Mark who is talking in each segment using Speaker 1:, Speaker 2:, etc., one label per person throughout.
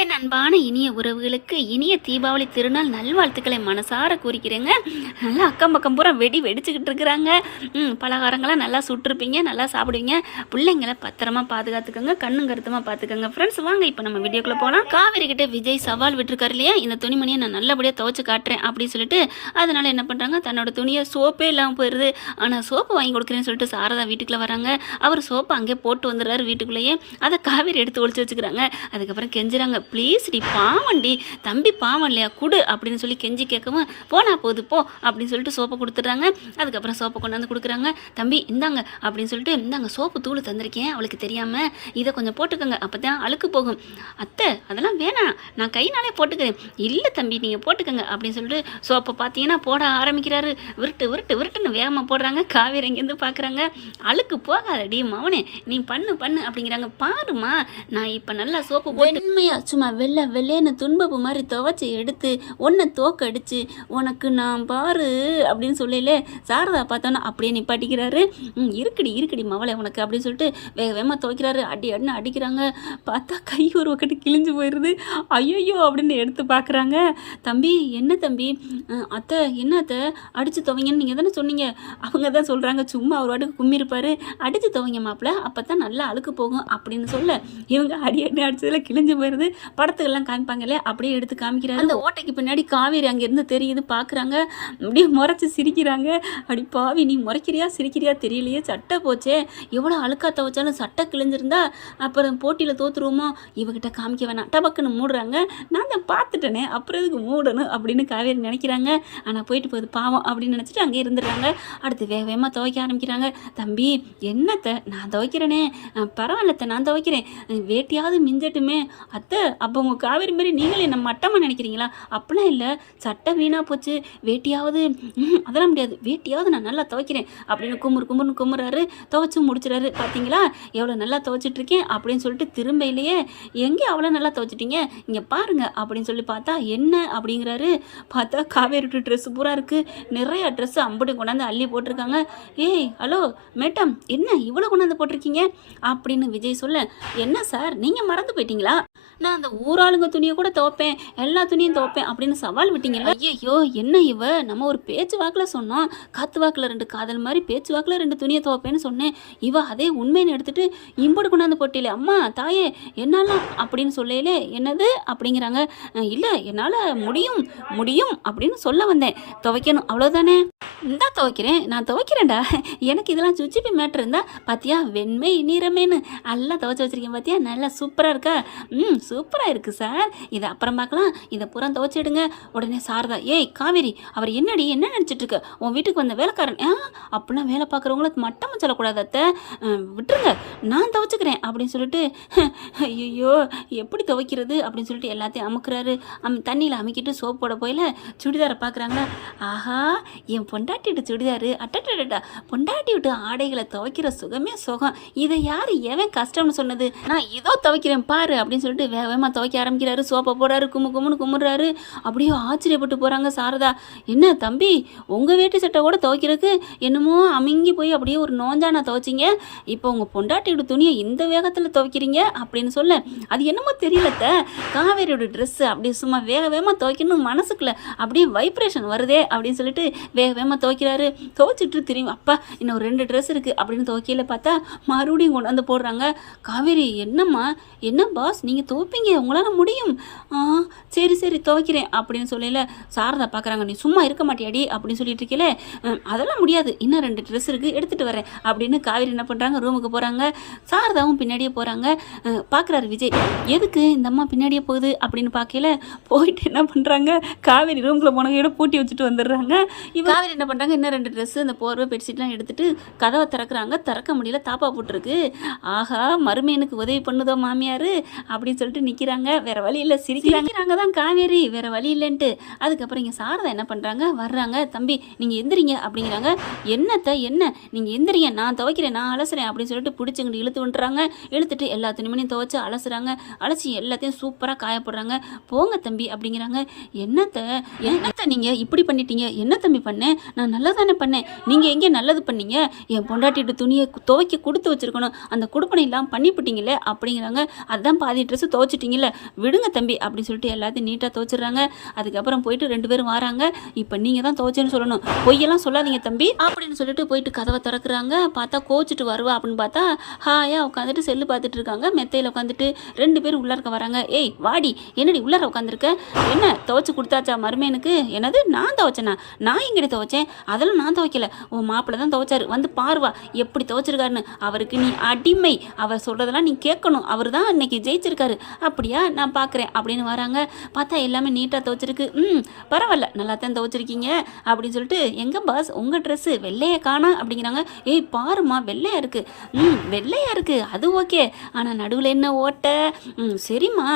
Speaker 1: என் அன்பான இனிய உறவுகளுக்கு இனிய தீபாவளி திருநாள் நல்வாழ்த்துக்களை மனசார கூறிக்கிறேங்க. நல்லா அக்கம் பக்கம் பூரா வெடி வெடிச்சுக்கிட்டு இருக்கிறாங்க. ம், பலகாரங்களாம் நல்லா சுட்டிருப்பீங்க நல்லா சாப்பிடுவீங்க. பிள்ளைங்களை பத்திரமா பாதுகாத்துக்கோங்க கண்ணும் கருத்துமா பார்த்துக்கோங்க ஃப்ரெண்ட்ஸ் வாங்க இப்போ நம்ம வீடியோக்குள்ளே போகலாம் காவேரி கிட்ட விஜய் சவால் விட்டுருக்காரு இல்லையா? இந்த துணிமணியை நான் நல்லபடியாக துவச்சு காட்டுறேன் அப்படின்னு சொல்லிட்டு அதனால என்ன பண்ணுறாங்க தன்னோட துணியை சோப்பே இல்லாமல் போயிடுது ஆனால் சோப்பு வாங்கி கொடுக்குறேன்னு சொல்லிட்டு சாரதா வீட்டுக்குள்ளே வராங்க. அவர் சோப்பை அங்கே போட்டு வந்துடுறாரு வீட்டுக்குள்ளேயே. அதை காவேரி எடுத்து ஒழிச்சு வச்சுக்கிறாங்க. அதுக்கப்புறம் கெஞ்சுறாங்க ப்ளீஸ் டி பாவண்டி தம்பி பாவம் இல்லையா? குடு அப்படின்னு சொல்லி கெஞ்சி கேட்கவும் போனா போகுது போ அப்படின்னு சொல்லிட்டு சோப்பை கொடுத்துட்றாங்க. அதுக்கப்புறம் சோப்பை கொண்டாந்து கொடுக்குறாங்க. தம்பி இந்தாங்க அப்படின்னு சொல்லிட்டு இந்தாங்க சோப்பு தூள் தந்திருக்கேன். அவளுக்கு தெரியாமல் இதை கொஞ்சம் போட்டுக்கோங்க. அப்போ தான் அழுக்கு போகும். அத்தை அதெல்லாம் வேணாம். நான் கைனாலே போட்டுக்கிறேன். இல்லை தம்பி நீங்கள் போட்டுக்கோங்க. அப்படின்னு சொல்லிட்டு சோப்பை பார்த்தீங்கன்னா போட ஆரம்பிக்கிறாரு. விருட்டு விருட்டு விருட்டுன்னு வேகமாக போடுறாங்க. காவேரி இங்கேருந்து பார்க்குறாங்க அழுக்கு போகாதடி மவனே. நீ பண்ணு பண்ணு அப்படிங்கிறாங்க. பாருமா நான் இப்போ நல்லா சோப்பு போட்டு உண்மையா சும்மா வெள்ளை வெள்ளேன்னு துன்பப்பு மாதிரி துவைச்சி எடுத்து உன்னை தோக்கடிச்சு உனக்கு நான் பாரு அப்படின்னு சொல்லல சாரதா பார்த்தோன்னா அப்படியே நிப்பாட்டிக்கிறாரு. ம் இருக்குடி இருக்குடி மவளை உனக்கு அப்படின்னு சொல்லிட்டு வேக வேகமாக துவைக்கிறாரு. அடி அடின்னு அடிக்கிறாங்க. பார்த்தா கை ஒரு பக்கத்து கிழிஞ்சு போயிடுது ஐயோ அப்படின்னு எடுத்து பார்க்குறாங்க. தம்பி என்ன தம்பி? அத்தை என்ன அத்தை? அடித்து துவைங்கன்னு நீங்கள் தானே சொன்னீங்க. அவங்க தான் சொல்கிறாங்க சும்மா ஒரு வாட்டுக்கு கும்மிருப்பாரு. அடித்து துவைங்க மாப்பிள்ள அப்போ தான் நல்லா அழுக்கு போகும் அப்படின்னு சொல்ல இவங்க அடி அடி அடித்ததில் கிழிஞ்சு போயிடுது படத்துக்கெல்லாம் காமிப்பாங்கல்ல அப்படியே எடுத்து காமிக்கிறாரு. அந்த ஓட்டைக்கு பின்னாடி காவேரி அங்கேருந்து தெரியுது பார்க்குறாங்க. அப்படியே முறைச்சி சிரிக்கிறாங்க. அடி பாவி நீ முறைக்கிறியா சிரிக்கிறியா தெரியலையே சட்டை போச்சே. எவ்வளோ அழுக்கா துவைச்சாலும் சட்டை கிழிஞ்சிருந்தா அப்புறம் போட்டியில் தோத்துருவோமோ? இவகிட்ட காமிக்க வேணாம். டபக்குன்னு மூடுறாங்க. நான் தான் பார்த்துட்டேனே அப்புறம் எதுக்கு மூடணும் அப்படின்னு காவேரி நினைக்கிறாங்க. ஆனால் போயிட்டு போகுது பாவம் அப்படின்னு நினச்சிட்டு அங்கே இருந்துடுறாங்க. அடுத்து வேக வேகமாக துவைக்க ஆரம்பிக்கிறாங்க. தம்பி என்னத்தை? நான் துவைக்கிறேனே. பரவாயில்லத்த நான் துவைக்கிறேன். வேட்டியாவது மிஞ்சட்டுமே. அத்தை அப்போ உங்கள் காவேரி மாதிரி நீங்களே என்ன மட்டமாக நினைக்கிறீங்களா? அப்படிலாம் இல்லை. சட்டை வீணாக போச்சு. வேட்டியாவது அதெல்லாம் முடியாது. வேட்டியாவது நான் நல்லா துவைக்கிறேன் அப்படின்னு குமுறு குமுறுன்னு குமுறாரு. துவைச்சு முடிச்சுறாரு. பார்த்தீங்களா எவ்வளோ நல்லா துவைச்சிட்ருக்கேன் அப்படின்னு சொல்லிட்டு திரும்ப இல்லையே எங்கே அவ்வளோ நல்லா துவைச்சிட்டீங்க? இங்கே பாருங்க அப்படின்னு சொல்லி பார்த்தா என்ன? அப்படிங்கிறாரு. பார்த்தா காவேரி ட்ரெஸ் பூரா இருக்குது நிறையா ட்ரெஸ் அம்புட்டு கொண்டாந்து அள்ளி போட்டிருக்காங்க. ஏய் ஹலோ மேடம் என்ன இவ்வளோ கொண்டாந்து போட்டிருக்கீங்க? அப்படின்னு விஜய் சொல்ல என்ன சார் நீங்கள் மறந்து போயிட்டீங்களா? நான் அந்த ஊராளுங்க துணியை கூட துவைப்பேன் எல்லா துணியும் துவைப்பேன் அப்படின்னு சவால் விட்டீங்கல்ல? ஐயோ என்ன இவ? நம்ம ஒரு பேச்சு வாக்கில் சொன்னோம். காத்து வாக்கில் ரெண்டு காதல் மாதிரி பேச்சு வாக்கில் ரெண்டு துணியை துவைப்பேன்னு சொன்னேன். இவ அதே உண்மைன்னு எடுத்துட்டு இம்புடு கொண்டாந்து போட்டியில அம்மா தாயே என்னாலாம் அப்படின்னு சொல்லையிலே என்னது? அப்படிங்கிறாங்க. இல்லை என்னால் முடியும் முடியும் அப்படின்னு சொல்ல வந்தேன். துவைக்கணும் அவ்வளோதானே இந்தா துவைக்கிறேன். நான் துவைக்கிறேன்டா. எனக்கு இதெல்லாம் சுச்சிப்பி மேட்ரு இருந்தா பாத்தியா? வெண்மை நிறமேன்னு. நல்லா துவைச்சி வச்சிருக்கேன் பாத்தியா? நல்லா சூப்பராக இருக்கா? ம் சூப்பராக இருக்குது சார். இதை அப்புறம் பார்க்கலாம். இதை புறம் துவச்சிடுங்க. உடனே சாரதா ஏய் காவேரி அவர் என்னடி என்ன நினச்சிட்டு இருக்க உன் வீட்டுக்கு வந்த வேலைக்காரன் ஆ அப்படிலாம் வேலை பார்க்குறவங்களுக்கு மட்டம் சொல்லக்கூடாது அத்தை. விட்டுருங்க. நான் துவச்சிக்கிறேன் அப்படின்னு சொல்லிட்டு ஐயோ எப்படி துவைக்கிறது? அப்படின்னு சொல்லிட்டு எல்லாத்தையும் அமுக்குறாரு. அம் தண்ணியில் அமுக்கிட்டு சோப் போட போயில சுடிதாரை பார்க்குறாங்களா ஆஹா என் பொண்டாட்டிட்டு சுடிதாரு. அட்டட்டா. பொண்டாட்டி விட்டு ஆடைகளை துவைக்கிற சுகமே சுகம். இதை யார் எவன் கஷ்டம்னு சொன்னது? நான் இதோ துவைக்கிறேன் பாரு அப்படின்னு சொல்லிட்டு வேக வேகமாக துவைக்க ஆரம்பிக்கிறாரு. சோப்பை போடுறாரு கும்மு கும்முன்னு கும்பிட்றாரு அப்படியே ஆச்சரியப்பட்டு போகிறாங்க சாரதா. என்ன தம்பி உங்கள் வேட்டி சட்டை கூட துவைக்கிறதுக்கு என்னமோ அமுங்கி போய் அப்படியே ஒரு நோஞ்சானா துவைச்சிங்க. இப்போ உங்கள் பொண்டாட்டியோட துணியை இந்த வேகத்தில் துவைக்கிறீங்க அப்படின்னு சொல்ல. அது என்னமோ தெரியலத்த காவேரியோட ட்ரெஸ்ஸு அப்படியே சும்மா வேக வேகமாக துவைக்கணும் மனசுக்குள்ள அப்படியே வைப்ரேஷன் வருதே அப்படின்னு சொல்லிட்டு வேக வேகமாக துவைக்கிறாரு. துவைச்சிட்டு திரும்பி அப்பா இன்னும் ஒரு ரெண்டு ட்ரெஸ் இருக்குது அப்படின்னு துவைக்கையில் பார்த்தா மறுபடியும் கொண்டு வந்து போடுறாங்க. காவேரி என்னம்மா என்ன பாஸ் நீங்கள் துவைப்பீங்க உங்களால் முடியும். ஆ சரி சரி துவைக்கிறேன் அப்படின்னு சொல்லல சாரதா பார்க்குறாங்க நீ சும்மா இருக்க மாட்டியாடி? அப்படின்னு சொல்லிட்டு இருக்கீல அதெல்லாம் முடியாது. இன்னும் ரெண்டு ட்ரெஸ் இருக்குது எடுத்துகிட்டு வரேன். அப்படின்னு காவேரி என்ன பண்ணுறாங்க ரூமுக்கு போகிறாங்க சாரதாவும் பின்னாடியே போகிறாங்க பார்க்குறாரு விஜய். எதுக்கு இந்த அம்மா பின்னாடியே போகுது? அப்படின்னு பார்க்கல போயிட்டு என்ன பண்ணுறாங்க காவேரி ரூமில் போனவங்க பூட்டி வச்சுட்டு வந்துடுறாங்க. இவ காவேரி என்ன பண்ணுறாங்க இன்னும் ரெண்டு ட்ரெஸ்ஸு இந்த போர்வை பெட்ஷீட்லாம் எடுத்துட்டு கதவை திறக்கிறாங்க. திறக்க முடியல தாப்பா போட்டிருக்கு. ஆஹா மருமையனுக்கு உதவி பண்ணுதோ மாமியார்? அப்படின்னு சொல்லிட்டு நீ நிற்கிறாங்க வேற வழி இல்லை. சிரிக்கிறாங்க. தான் காவேரி வேற வழி இல்லைன்ட்டு. அதுக்கப்புறம் இங்கே சாரதா என்ன பண்ணுறாங்க வர்றாங்க. தம்பி நீங்கள் எந்திரிங்க அப்படிங்கிறாங்க. என்னத்தை? என்ன? நீங்கள் எந்திரிங்க. நான் துவைக்கிறேன். நான் அலசுறேன் அப்படின்னு சொல்லிட்டு பிடிச்சிங்கிட்டு இழுத்து விட்டுறாங்க. இழுத்துட்டு எல்லா துணிமணியும் துவைச்சு அலசுறாங்க. அலசி எல்லாத்தையும் சூப்பராக காயப்படுறாங்க. போங்க தம்பி அப்படிங்கிறாங்க. என்னத்தை? என்னத்தை நீங்கள் இப்படி பண்ணிட்டீங்க? என்ன தம்பி பண்ணேன் நான் நல்லா தானே பண்ணேன். நீங்கள் எங்கே நல்லது பண்ணீங்க? என் பொண்டாட்டிட்டு துணியை துவைக்க கொடுத்து வச்சிருக்கணும். அந்த கொடுப்பனை எல்லாம் பண்ணிவிட்டீங்களே அப்படிங்கிறாங்க. அதுதான் பாதி ட்ரெஸ்ஸு துவைச்சிட்டு துவைச்சிட்டிங்கல்ல விடுங்க தம்பி அப்படின்னு சொல்லிட்டு எல்லாத்தையும் நீட்டாக துவைச்சிடுறாங்க. அதுக்கப்புறம் போயிட்டு ரெண்டு பேரும் வராங்க. இப்போ நீங்கள் தான் துவைச்சேன்னு சொல்லணும். பொய்யெல்லாம் சொல்லாதீங்க தம்பி அப்படின்னு சொல்லிட்டு போயிட்டு கதவை திறக்குறாங்க. பார்த்தா கோச்சிட்டு வருவா அப்படின்னு பார்த்தா ஹாயாக உட்காந்துட்டு செல்லு பார்த்துட்டு இருக்காங்க. மெத்தையில் உட்காந்துட்டு ரெண்டு பேரும் உள்ளார்க்க வராங்க. ஏய் வாடி என்னடி உள்ளார உட்காந்துருக்க? என்ன துவைச்சு கொடுத்தாச்சா மருமேனுக்கு என்னது நான் துவைச்சேனா? நான் எங்கடி துவைச்சேன்? அதெல்லாம் நான் துவைக்கல. உன் மாப்பிள்ளை தான் துவைச்சாரு. வந்து பாருவா எப்படி துவைச்சிருக்காருன்னு. அவருக்கு நீ அடிமை. அவர் சொல்கிறதெல்லாம் நீ கேட்கணும். அவர் தான் இன்னைக்கு ஜெயிச்சிருக்காரு. அப்படியா? நான் பார்க்குறேன் அப்படின்னு வராங்க. பார்த்தா எல்லாமே நீட்டாக துவைச்சிருக்கு. ம் பரவாயில்ல. நல்லா தான் துவைச்சிருக்கீங்க. அப்படின்னு சொல்லிட்டு எங்கே பாஸ் உங்கள் ட்ரெஸ்ஸு வெள்ளையை காணா? அப்படிங்கிறாங்க. ஏய் பாருமா வெள்ளையாக இருக்குது ம் வெள்ளையாக இருக்குது அது ஓகே. ஆனால் நடுவில் என்ன ஓட்டை? ம் சரிம்மா.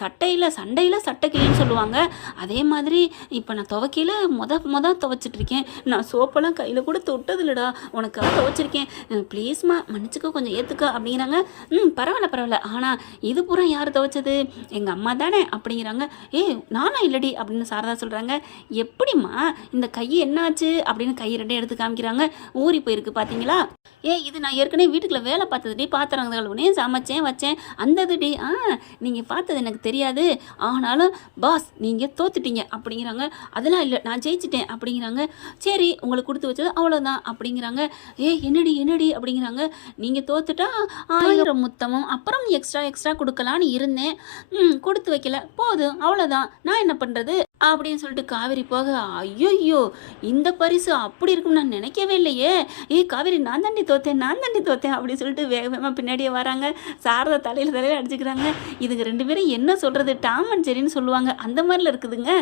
Speaker 1: சட்டையில் சண்டையில் சட்டைக்கிளின்னு சொல்லுவாங்க. அதே மாதிரி இப்போ நான் துவைக்கையில் மொத மொத துவைச்சிட்ருக்கேன். நான் சோப்பெல்லாம் கையில் கூட தொட்டதில்லடா. உனக்காக துவைச்சிருக்கேன். ப்ளீஸ்மா மன்னிச்சுக்கோ கொஞ்சம் ஏற்றுக்கோ அப்படிங்கிறாங்க. ம் பரவாயில்ல பரவாயில்ல. ஆனால் இது பூரா யார் துவைச்சது எங்கள் அம்மா தானே அப்படிங்கிறாங்க. ஏய் நானா இல்லடி அப்படின்னு சாரதா சொல்கிறாங்க எப்படிம்மா? இந்த கை என்னாச்சு? அப்படின்னு கை ரெண்டே எடுத்து காமிக்கிறாங்க. ஊறி போயிருக்கு பார்த்தீங்களா ஏ இது நான் ஏற்கனவே வீட்டுக்குள்ள வேலை பார்த்ததுடி. பாத்திரம் கழுவுனே சமைச்சேன் வச்சேன். அந்த இதுடி ஆ நீங்கள் பார்த்தது எனக்கு தெரியாது. ஆனாலும் பாஸ் நீங்கள் தோத்துட்டீங்க அப்படிங்கிறாங்க. அதெல்லாம் இல்லை நான் ஜெயிச்சிட்டேன் அப்படிங்கிறாங்க. சரி உங்களுக்கு கொடுத்து வச்சது அவ்வளோதான் அப்படிங்கிறாங்க. ஏ என்னடி என்னடி அப்படிங்கிறாங்க. நீங்கள் தோத்துட்டா ஆயிரம் முத்தமும் அப்புறம் எக்ஸ்ட்ரா எக்ஸ்ட்ரா கொடுக்கலான்னு இருந்தேன். ம் கொடுத்து வைக்கல. போதும் அவ்வளோதான் நான் என்ன பண்ணுறது அப்படின்னு சொல்லிட்டு காவேரி போக ஐயோ இந்த பரிசு அப்படி இருக்கும் நான் நினைக்கவே இல்லையே. ஏய் காவேரி நான் தண்ணி தோத்தேன் நான் தண்ணி தோத்தேன். அப்படின்னு சொல்லிட்டு வேக வேகமாக பின்னாடியே வராங்க. சாரதா தலையில் தலையில் அடிச்சுக்கிறாங்க. இதுங்க ரெண்டு பேரும் என்ன சொல்கிறது டாம் அண்ட் ஜெரின்னு சொல்லுவாங்க. அந்த மாதிரில இருக்குதுங்க.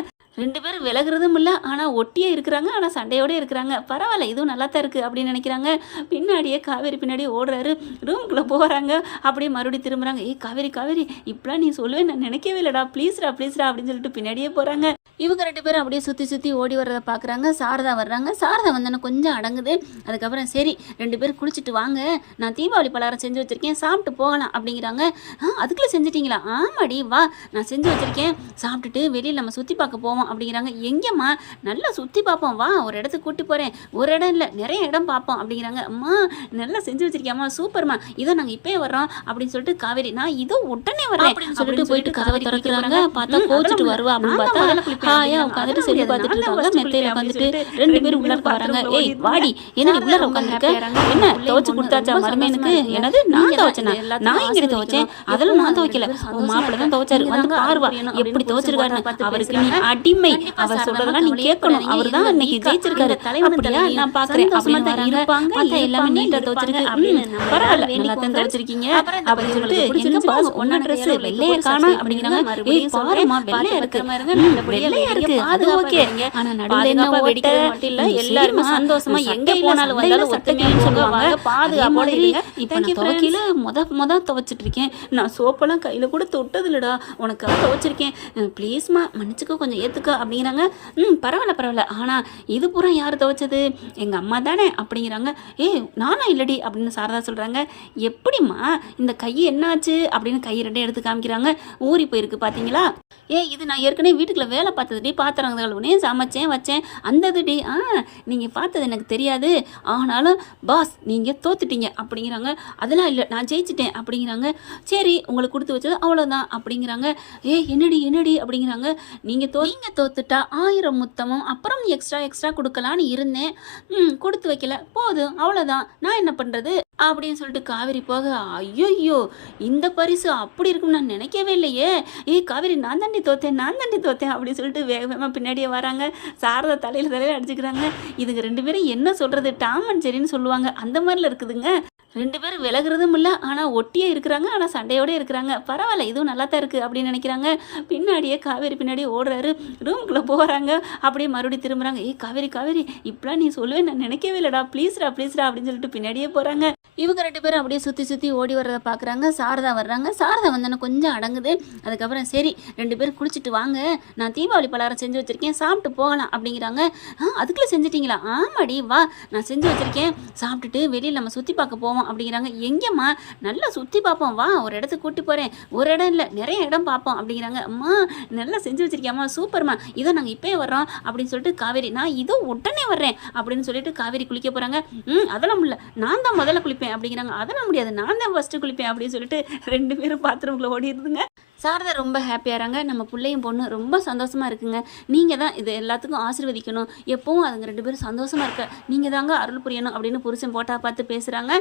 Speaker 1: ரெண்டு பேரும் விலகிறதும் இல்லை ஆனால் ஒட்டியே இருக்கிறாங்க ஆனால் சண்டையோடே இருக்கிறாங்க. பரவாயில்ல இதுவும் நல்லா தான் இருக்குது அப்படின்னு நினைக்கிறாங்க. பின்னாடியே காவேரி பின்னாடியே ஓடுறாரு. ரூம்குள்ளே போகிறாங்க அப்படியே மறுபடியும் திரும்புகிறாங்க ஏய் காவேரி காவேரி இப்படிலாம் நீ சொல்லுவேன் நான் நினைக்கவே இல்லைடா. ப்ளீஸ்டா ப்ளீஸ்டா அப்படின்னு சொல்லிட்டு பின்னாடியே போகிறாங்க இவங்க ரெண்டு பேரும் அப்படியே சுற்றி சுற்றி ஓடி வர்றதை பார்க்குறாங்க சாரதா வர்றாங்க. சாரதா வந்தோன்னே கொஞ்சம் அடங்குது. அதுக்கப்புறம் சரி ரெண்டு பேரும் குளிச்சுட்டு வாங்க. நான் தீபாவளி பலகாரம் செஞ்சு வச்சுருக்கேன். சாப்பிட்டு போகலாம் அப்படிங்கிறாங்க. ஆ அதுக்குள்ளே செஞ்சிட்டீங்களா? ஆமாடி வா. நான் செஞ்சு வச்சுருக்கேன். சாப்பிட்டுட்டு வெளியில் நம்ம சுற்றி பார்க்க போவோம் அப்படிங்கிறாங்க. எங்கேம்மா? நல்லா சுற்றி பார்ப்போம். வா ஒரு இடத்துக்கு கூட்டி போகிறேன் ஒரு இடம் இல்லை நிறைய இடம் பார்ப்போம் அப்படிங்கிறாங்க. அம்மா நல்லா செஞ்சு வச்சிருக்கியாம்மா. சூப்பர்மா. இதோ நாங்கள் இப்போயே வர்றோம் அப்படின்னு சொல்லிட்டு காவேரி நான் இதோ உடனே வரேன் சொல்லிட்டு போயிட்டு கதவை திறக்கிறாங்க. பார்த்தா கோச்சிட்டு வருவா அப்படின்னு பார்த்தா ஹாயா உட்காந்துட்டு செல்லு பார்த்துட்டு இருக்காங்க மெத்தையில உட்காந்துட்டு ரெண்டு பேரும் உள்ள வராங்க ஏய் வாடி என்ன உள்ள உட்காந்துருக்க என்ன துவைச்சு கொடுத்தாச்சா மருமேனுக்கு? என்னது நான் துவைச்சேனா? நான் எங்க துவைச்சேன்? அதெல்லாம் நான் துவைக்கல. உன் மாப்பிள்ளை தான் துவைச்சாரு. வந்து பாருவா எப்படி துவைச்சிருக்காருன்னு. அவருக்கு நீ அடிமை. அவர் சொல்றதெல்லாம் நீ கேட்கணும். அவர் தான் இன்னைக்கு ஜெயிச்சிருக்காரு. அப்படியா? நான் பாக்குறேன் அப்படின்னு வராங்க. பார்த்தா எல்லாமே நீட்டா துவைச்சிருக்கு. பரவாயில்ல நல்லா தான் துவைச்சிருக்கீங்க அப்படின்னு சொல்லிட்டு எங்க பாஸ் ஒன்னா ட்ரெஸ் வெள்ளைய காணா அப்படிங்கிறாங்க ஏய் பாருமா வெள்ளையா இருக்கு ம், வெள்ளையா இருக்கு. அது ஓகே. ஆனா நடுவுல என்ன வெடிக்க மட்டும் இல்ல எல்லாருமே சந்தோஷமா எங்க போனாலும் வந்தாலும் ஒத்தமையா சொல்லுவாங்க. பாதுகாப்போட இருங்க. இப்போ நான் துவைக்கல. முத முத துவைச்சிட்டு இருக்கேன் நான் சோப்பெல்லாம் கையில கூட தொட்டது இல்லடா உனக்காக துவைச்சிருக்கேன். ப்ளீஸ்மா மன்னிச்சுக்கோ கொஞ்சம் ஏத்துக்க அப்படிங்கிறாங்க. ம் பரவாயில்ல பரவாயில்ல. ஆனா இது பூரா யார் துவைச்சது? எங்க அம்மா தானே அப்படிங்கிறாங்க. ஏய் நானா இல்லடி அப்படின்னு சாரதா சொல்றாங்க. எப்படிம்மா? இந்த கை என்னாச்சு அப்படின்னு கை ரெண்டே எடுத்து காமிக்கிறாங்க. ஊறி போயிருக்கு பாத்தீங்களா? ஏ இது நான் ஏற்கனவே வீட்டுக்குள்ள வேலை பார்த்ததுடி பாத்திரம் கழுவுனே சமைச்சேன் வச்சேன். அந்ததுடி ஆ நீங்கள் பார்த்தது எனக்கு தெரியாது. ஆனாலும் பாஸ் நீங்கள் தோத்துட்டீங்க அப்படிங்கிறாங்க. அதெல்லாம் இல்லை நான் ஜெயிச்சிட்டேன் அப்படிங்கிறாங்க. சரி உங்களுக்கு கொடுத்து வச்சது அவ்வளோதான் அப்படிங்கிறாங்க. ஏ என்னடி என்னடி அப்படிங்கிறாங்க. நீங்கள் தோ நீங்கள் தோத்துட்டா ஆயிரம் முத்தமும் அப்புறம் எக்ஸ்ட்ரா எக்ஸ்ட்ரா கொடுக்கலான்னு இருந்தேன். கொடுத்து வைக்கல. போதும் அவ்வளோதான் நான் என்ன பண்ணுறது அப்படின்னு சொல்லிட்டு காவேரி போக ஐயோ இந்த பரிசு அப்படி இருக்கும்னு நான் நினைக்கவே இல்லையே. ஏய் காவேரி நான் தண்ணி தோத்தேன் நான் தண்ணி தோத்தேன் அப்படின்னு சொல்லிட்டு வேக வேகமாக பின்னாடியே வராங்க. சாரதா தலையில் தலையில் அடிச்சுக்கிறாங்க. இதுங்க ரெண்டு பேரும் என்ன சொல்கிறது டாம் அண்ட் ஜெரின்னு சொல்லுவாங்க. அந்த மாதிரில இருக்குதுங்க. ரெண்டு பேரும் விலகிறதும் இல்லை ஆனால் ஒட்டியே இருக்கிறாங்க ஆனால் சண்டையோட இருக்கிறாங்க. பரவாயில்ல இதுவும் நல்லா தான் இருக்குது அப்படின்னு நினைக்கிறாங்க. பின்னாடியே காவேரி பின்னாடியே ஓடுறாரு. ரூம்குள்ளே போகிறாங்க அப்படியே மறுபடியும் திரும்புகிறாங்க ஏய் காவேரி காவேரி இப்படிலாம் நீ சொல்லுவேன் நான் நினைக்கவே இல்லைடா. ப்ளீஸ்டா ப்ளீஸ்டா அப்படின்னு சொல்லிட்டு பின்னாடியே போகிறாங்க இவங்க ரெண்டு பேரும் அப்படியே சுற்றி சுற்றி ஓடி வர்றதை பார்க்குறாங்க சாரதா வர்றாங்க. சாரதா வந்தோன்னே கொஞ்சம் அடங்குது. அதுக்கப்புறம் சரி ரெண்டு பேரும் குளிச்சுட்டு வாங்க. நான் தீபாவளி பலகாரம் செஞ்சு வச்சுருக்கேன். சாப்பிட்டு போகலாம் அப்படிங்கிறாங்க. ஆ அதுக்குள்ளே செஞ்சிட்டிங்களா? ஆமாடி வா. நான் செஞ்சு வச்சுருக்கேன். சாப்பிட்டுட்டு வெளியில் நம்ம சுற்றி பார்க்க போவோம் அப்படிங்கிறாங்க. எங்கேம்மா? நல்லா சுற்றி பார்ப்போம். வா ஒரு இடத்துக்கு கூட்டி போகிறேன் ஒரு இடம் இல்லை நிறைய இடம் பார்ப்போம் அப்படிங்கிறாங்க. அம்மா நல்லா செஞ்சு வச்சிருக்கியாம்மா. சூப்பர்மா. இதோ நாங்கள் இப்போயே வர்றோம் அப்படின்னு சொல்லிட்டு காவேரி நான் இதோ உடனே வர்றேன் அப்படின்னு சொல்லிட்டு காவேரி குளிக்க போகிறாங்க ம் அதெல்லாம் முடியல நான் தான் முதல்ல குளிப்பேன். அப்படிங்கிறாங்க. அதெல்லாம் முடியாது. நான் தான் ஃபஸ்ட்டு குளிப்பேன் அப்படின்னு சொல்லிட்டு ரெண்டு பேரும் பாத்ரூம்குள்ளே ஓடி இருந்துங்க. சாரதா ரொம்ப ஹாப்பியாகிறாங்க நம்ம பிள்ளையும் பொண்ணு ரொம்ப சந்தோஷமாக இருக்குங்க. நீங்கள் தான் இது எல்லாத்துக்கும் ஆசிர்வதிக்கணும். எப்பவும் அதுங்க ரெண்டு பேரும் சந்தோஷமாக இருக்க. நீங்கள் தாங்க அருள் புரியணும் அப்படின்னு புருஷன் போட்டா பார்த்து பேசுகிறாங்க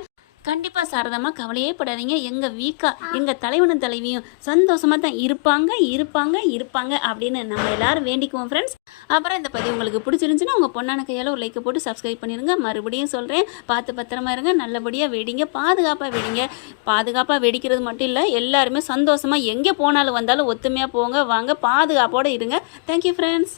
Speaker 1: கண்டிப்பாக சாரதம்மா கவலையே படாதீங்க. எங்கள் வீக்கா எங்கள் தலைவனும் தலைவியும் சந்தோஷமாக தான் இருப்பாங்க இருப்பாங்க இருப்பாங்க அப்படின்னு நம்ம எல்லாரும் வேண்டிக்குவோம் ஃப்ரெண்ட்ஸ் அப்புறம் இந்த பதிவு உங்களுக்கு பிடிச்சிருந்துச்சுன்னா உங்கள் பொண்ணான கையால் ஒரு லைக்கை போட்டு சப்ஸ்கிரைப் பண்ணிடுங்க மறுபடியும் சொல்கிறேன் பார்த்து பத்திரமா இருங்க. நல்லபடியாக வெடிங்க பாதுகாப்பாக வெடிங்க. பாதுகாப்பாக வெடிக்கிறது மட்டும் இல்லை எல்லாருமே சந்தோஷமாக எங்கே போனாலும் வந்தாலும் ஒத்துமையாக போங்க வாங்க பாதுகாப்போடு இருங்க. Thank you friends